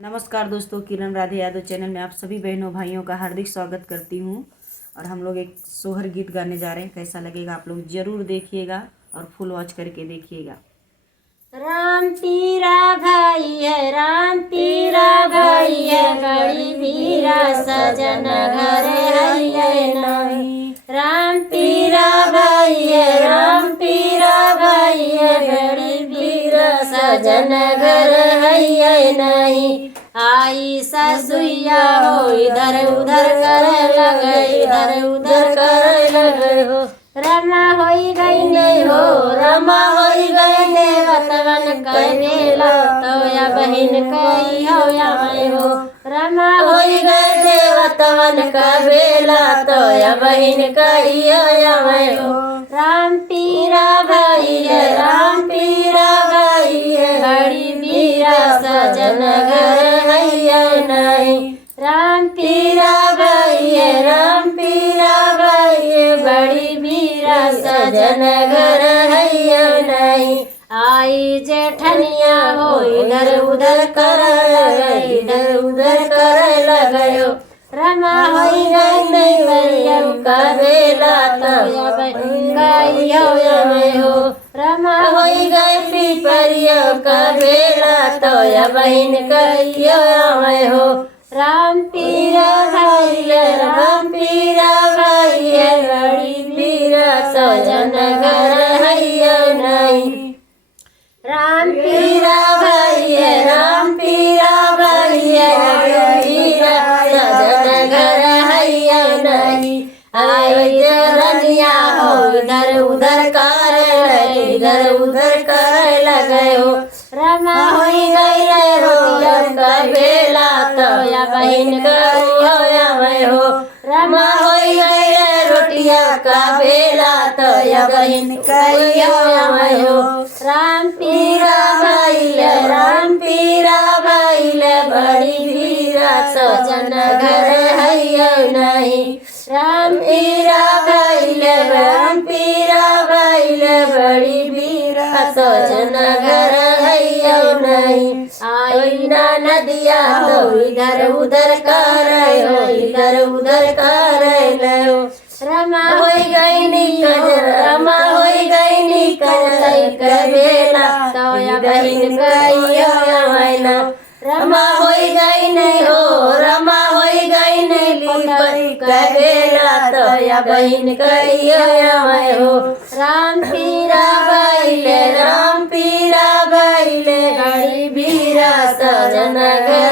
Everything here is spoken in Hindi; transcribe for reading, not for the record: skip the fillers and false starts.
नमस्कार दोस्तों, किरण राधे यादव चैनल में आप सभी बहनों भाइयों का हार्दिक स्वागत करती हूँ। और हम लोग एक सोहर गीत गाने जा रहे हैं। कैसा लगेगा आप लोग ज़रूर देखिएगा और फुल वॉच करके देखिएगा। राम पीरा भाई है, राम पीरा भाई है, बड़ी वीरा सजन घर है नहीं। राम पीरा भाई है, राम पीरा भाई है, बड़ी वीरा सजन घर है नहीं। आई ससुइया हो इधर उधर करे लगे, इधर उधर करे लगे हो। रमा होई गई नहीं हो, रमा होई गई देवतवन करेला तो या बहिन कही हो या मैं हो। रमा होई गई देवतवन का बेला तो या बहिन कही हो या मैं हो। राम पीरा भाई है, राम पीरा भाई है, बड़ी वीरा सजन घर है नहीं। राम पीरा भाई है, राम पीरा भाई है, बड़ी वीरा सजन घर है नहीं। आई जेठनिया हो इधर उधर कर लगे, इधर उधर कर लगे हो। रमा होई गई नहीं मरियम का बेला तो या बहिन गई हो या मैं हो। रमा होई गई पीपरिया का बेला तो या बहिन गई हो या मैं हो। राम पीरा भाई है, राम पीरा भाई है, बड़ी वीरा सजन घर है नहीं। राम पीरा भाई है, राम पीरा भाई है, बड़ी वीरा सजन घर है नहीं। आई रनिया हो इधर उधर कर लगे, इधर उधर कर लगे हो। रमा होई गई रोटिया का बेला तो या बहिन गई हो या मैं हो। रमा होई गई रोटिया का बेला तो या बहिन गई हो या मैं हो। राम पीरा भाई ले, राम पीरा भाई ले, बड़ी वीरा सजन घर है नहीं। राम पीरा भाई ले, राम पीरा भाई ले, बड़ी वीरा सजन घर है नहीं। आई ना नदिया तो इधर उधर कर हो, इधर उधर कर लो। रमा होई गई निकल, रमा होई गई निकल कबेला तो या बहिन गई हो या मैना। रमा होई गई नहीं हो, रमा होई गई नहीं लीपरी कबेला तो या बहिन गई हो या मैं हो। राम पीरा भाई ले, राम पीरा भाई ले, बड़ी वीरा सजन घर